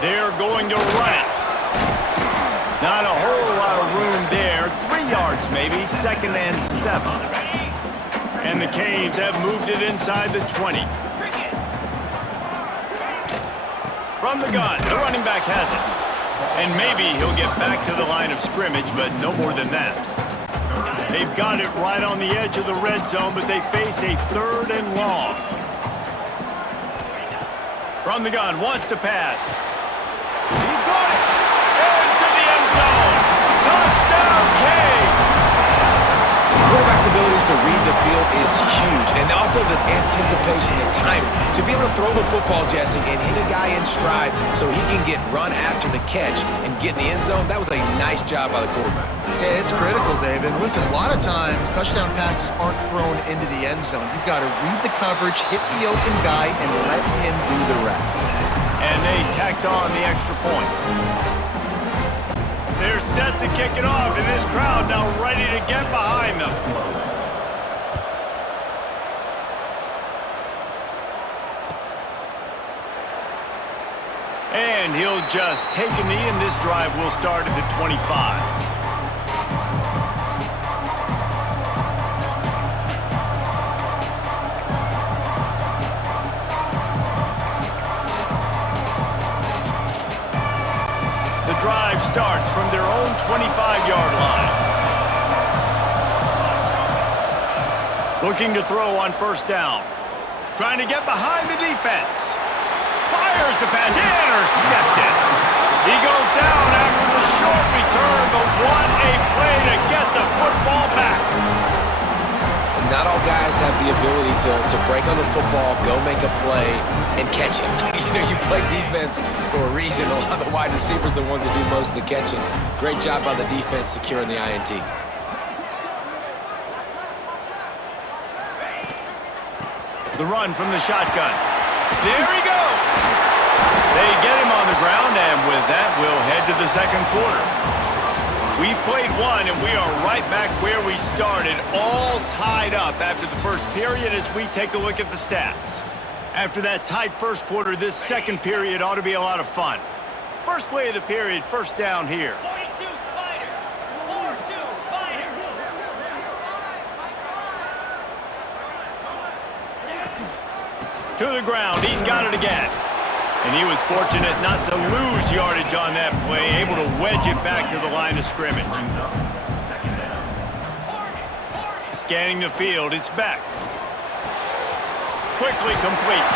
They're going to run it. Not a whole lot of room there. 3 yards maybe, 2nd and 7. And the Canes have moved it inside the 20. From the gun, the running back has it. And maybe he'll get back to the line of scrimmage, but no more than that. They've got it right on the edge of the red zone, but they face a 3rd and long. From the gun, wants to pass. He got it! Into the end zone! Touchdown, Canes! Quarterback's abilities to read the field is huge, and also the anticipation, the timing. To be able to throw the football, Jesse, and hit a guy in stride so he can get run after the catch and get in the end zone, that was a nice job by the quarterback. Yeah, it's critical, David. Listen, a lot of times, touchdown passes aren't thrown into the end zone. You've got to read the coverage, hit the open guy, and let him do the rest. And they tacked on the extra point. They're set to kick it off, and this crowd now ready to get behind them. And he'll just take a knee, and this drive will start at the 25. Drive starts from their own 25-yard line. Looking to throw on 1st down. Trying to get behind the defense. Fires the pass. Intercepted. He goes down after the short return, but what a play to get the football back. And not all guys have the ability to break on the football, go make a play, and catch it. You play defense for a reason. A lot of the wide receivers are the ones that do most of the catching. Great job by the defense securing the INT. The run from the shotgun. There he goes. They get him on the ground, and with that, we'll head to the 2nd quarter. We've played one, and we are right back where we started, all tied up after the 1st period as we take a look at the stats. After that tight 1st quarter, this 2nd period ought to be a lot of fun. First play of the period, 1st down here. 42 Spider. 4-2 Spider. To the ground, he's got it again. And he was fortunate not to lose yardage on that play, able to wedge it back to the line of scrimmage. Scanning the field, it's back. Quickly complete.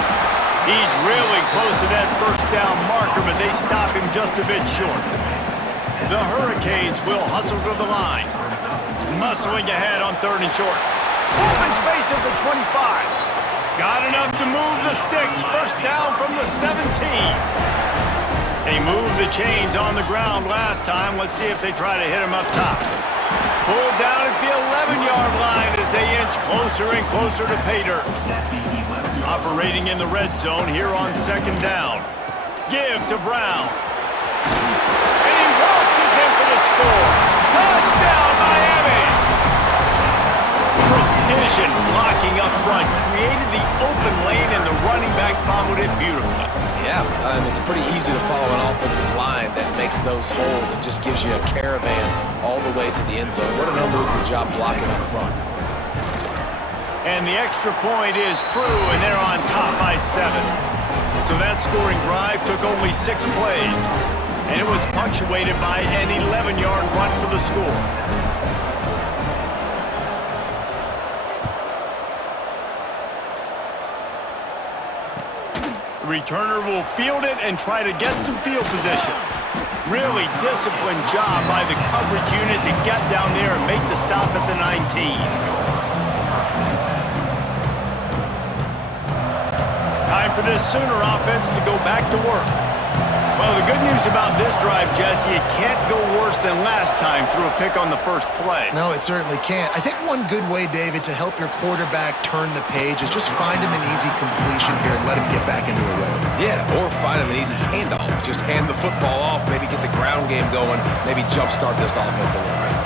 He's really close to that 1st down marker, but they stop him just a bit short. The Hurricanes will hustle to the line. Muscling ahead on 3rd and short. Open space at the 25. Got enough to move the sticks. 1st down from the 17. They moved the chains on the ground last time. Let's see if they try to hit him up top. Pulled down at the 11-yard line as they inch closer and closer to pay dirt. Operating in the red zone here on 2nd down. Give to Brown. And he waltzes in for the score. Touchdown, Miami! Precision blocking up front created the open lane, and the running back followed it beautifully. Yeah, it's pretty easy to follow an offensive line that makes those holes and just gives you a caravan all the way to the end zone. What an unbelievable job blocking up front. And the extra point is true, and they're on top by 7. So that scoring drive took only 6 plays, and it was punctuated by an 11-yard run for the score. The returner will field it and try to get some field position. Really disciplined job by the coverage unit to get down there and make the stop at the 19. Time for this Sooner offense to go back to work. Well, the good news about this drive, Jesse, it can't go worse than last time through a pick on the 1st play. No, it certainly can't. I think one good way, David, to help your quarterback turn the page is just find him an easy completion here and let him get back into a rhythm. Yeah, or find him an easy handoff. Just hand the football off, maybe get the ground game going, maybe jumpstart this offense a little bit.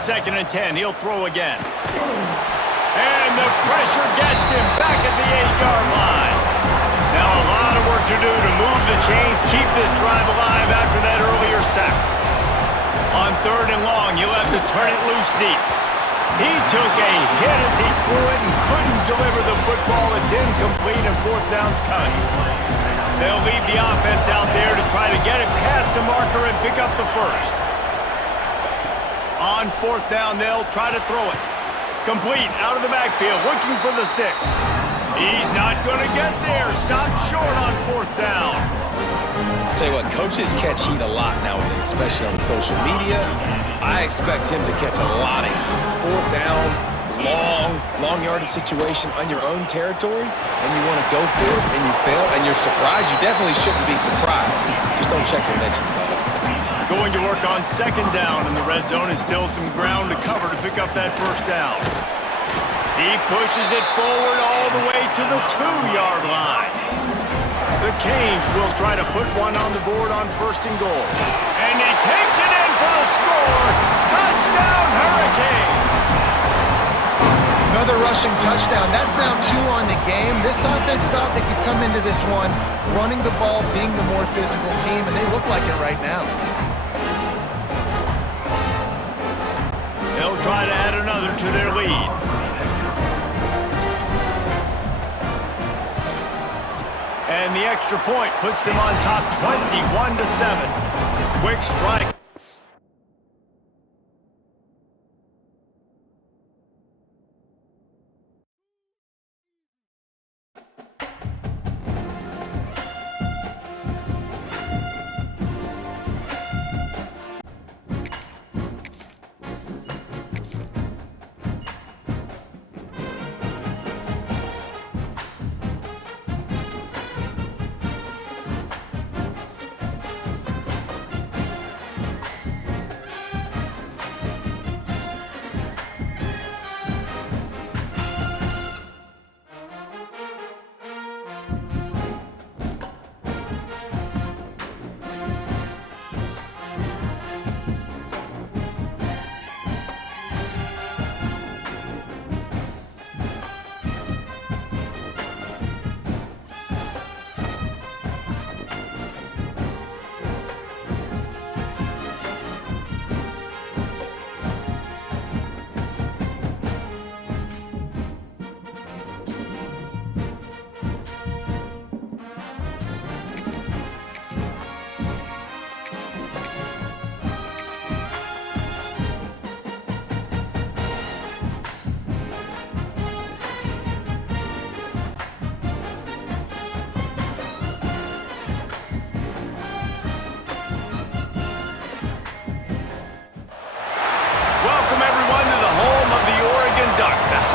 2nd and 10, he'll throw again. And the pressure gets him back at the 8-yard line. Now a lot of work to do to move the chains keep this drive alive after that earlier sack. On 3rd and long, you'll have to turn it loose deep. He took a hit as he threw it and couldn't deliver the football. It's incomplete and 4th down's coming. They'll leave the offense out there to try to get it past the marker and pick up the first. On 4th down, they'll try to throw it. Complete out of the backfield, looking for the sticks. He's not going to get there. Stopped short on 4th down. Tell you what, coaches catch heat a lot nowadays, especially on social media. I expect him to catch a lot of heat. 4th down, long yardage situation on your own territory, and you want to go for it, and you fail, and you're surprised. You definitely shouldn't be surprised. Just don't check your mentions, dog. Going to work on 2nd down in the red zone is still some ground to cover to pick up that 1st down. He pushes it forward all the way to the 2-yard line. The Canes will try to put one on the board on 1st and goal. And he takes it in for the score. Touchdown, Hurricanes! Another rushing touchdown. That's now 2 on the game. This offense thought they could come into this one running the ball, being the more physical team, and they look like it right now. They'll try to add another to their lead. And the extra point puts them on top 21-7. Quick strike.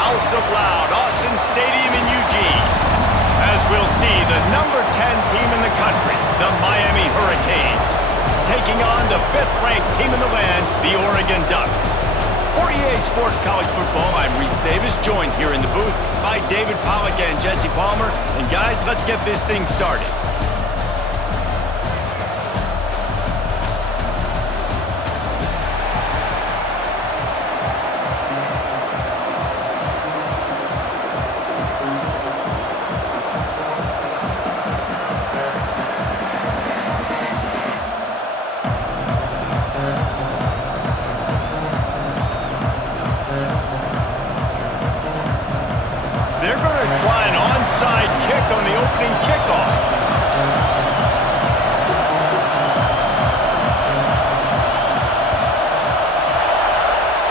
House of Loud, Autzen Stadium in Eugene. As we'll see, the number 10 team in the country, the Miami Hurricanes, taking on the 5th-ranked team in the land, the Oregon Ducks. For EA Sports College Football, I'm Reese Davis, joined here in the booth by David Pollack and Jesse Palmer. And guys, let's get this thing started. They're going to try an onside kick on the opening kickoff.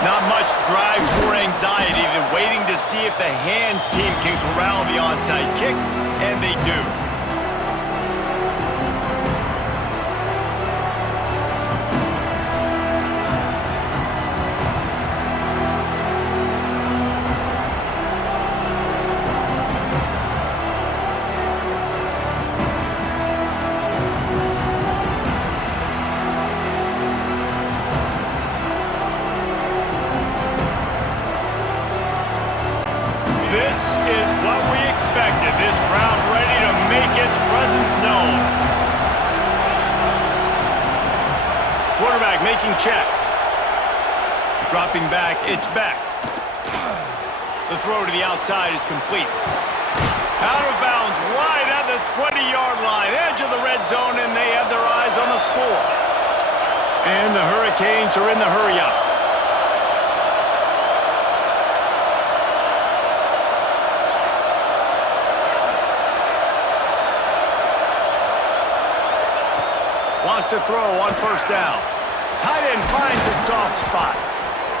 Not much drives more anxiety than waiting to see if the hands team can corral the onside kick, and they do. This is what we expected. This crowd ready to make its presence known. Quarterback making checks. Dropping back, it's back. The throw to the outside is complete. Out of bounds, right at the 20-yard line, edge of the red zone, And the Hurricanes are in the hurry-up. Wants to throw on first down. Tight end finds a soft spot.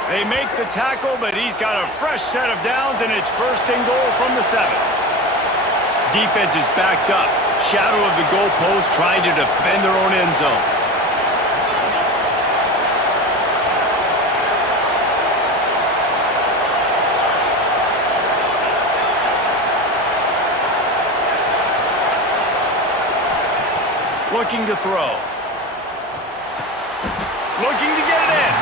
They make the tackle, but he's got a fresh set of downs, and it's first and goal from the 7. Defense is backed up. Shadow of the goalpost trying to defend their own end zone. Looking to throw. Looking to get it in.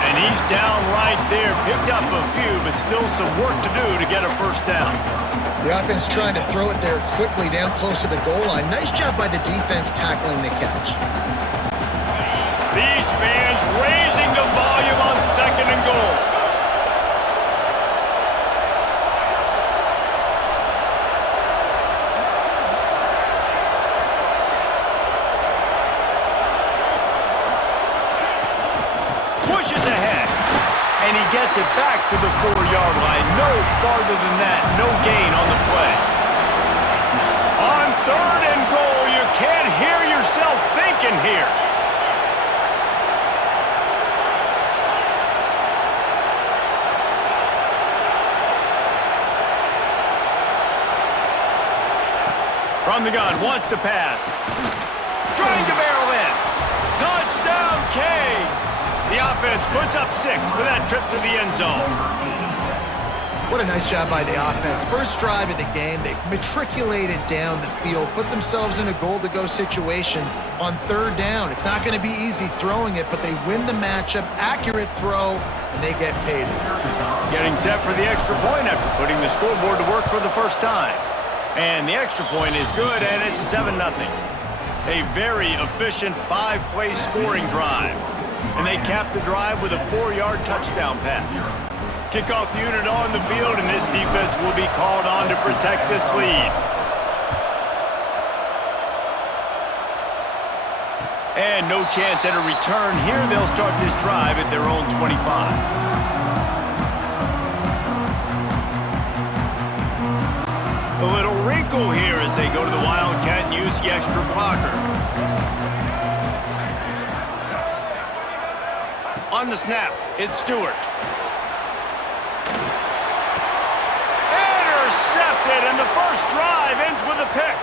And he's down right there. Picked up a few, but still some work to do to get a first down. The offense trying to throw it there quickly down close to the goal line. Nice job by the defense tackling the catch. These fans raising the volume on second and goal. Pushes ahead, and he gets it back to the 4-yard line. No farther than that, no gain on the play. On third and goal, you can't hear yourself thinking here. From the gun, wants to pass. Trying to barrel in. Touchdown, Canes! The offense puts up 6 for that trip to the end zone. What a nice job by the offense. First drive of the game, they matriculated down the field, put themselves in a goal-to-go situation on third down. It's not going to be easy throwing it, but they win the matchup, accurate throw, and they get paid. Getting set for the extra point after putting the scoreboard to work for the first time. And the extra point is good, and it's 7-0. A very efficient 5-play scoring drive. And they cap the drive with a 4-yard touchdown pass. Kickoff unit on the field, and this defense will be called on to protect this lead. And no chance at a return here. They'll start this drive at their own 25. A little wrinkle here as they go to the Wildcat and use the extra blocker. On the snap, it's Stewart. Intercepted, and the first drive ends with a pick.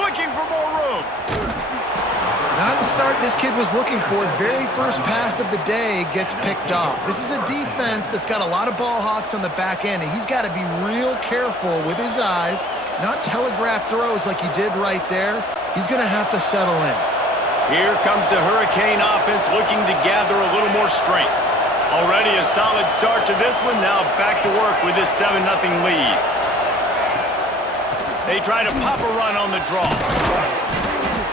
Looking for more room. Not the start this kid was looking for. Very first pass of the day gets picked off. This is a defense that's got a lot of ball hawks on the back end, and he's got to be real careful with his eyes, not telegraph throws like he did right there. He's going to have to settle in. Here comes the Hurricane offense looking to gather a little more strength. Already a solid start to this one. Now back to work with this 7-0 lead. They try to pop a run on the draw.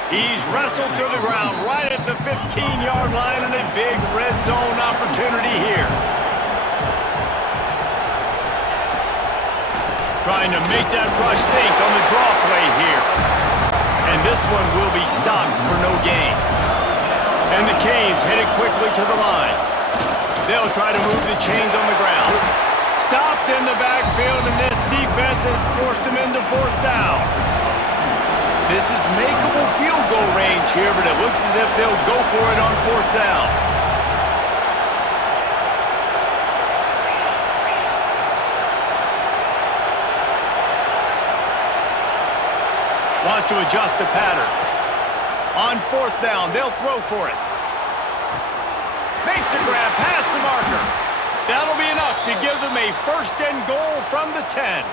He's wrestled to the ground right at the 15-yard line, and a big red zone opportunity here. Trying to make that rush think on the draw play here. And this one will be stopped for no gain. And the Canes hit it quickly to the line. They'll try to move the chains on the ground. Stopped in the backfield, and this defense has forced him into 4th down. This is makeable field goal range here, but it looks as if they'll go for it on 4th down. Wants to adjust the pattern. On 4th down, they'll throw for it. Makes a grab past the marker. That'll be enough to give them a first and goal from the 10.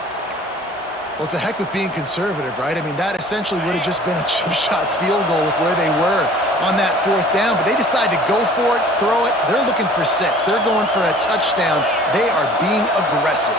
Well, it's a heck with being conservative, right? I mean, that essentially would have just been a chip shot field goal with where they were on that 4th down, but they decide to go for it, throw it. They're looking for 6. They're going for a touchdown. They are being aggressive.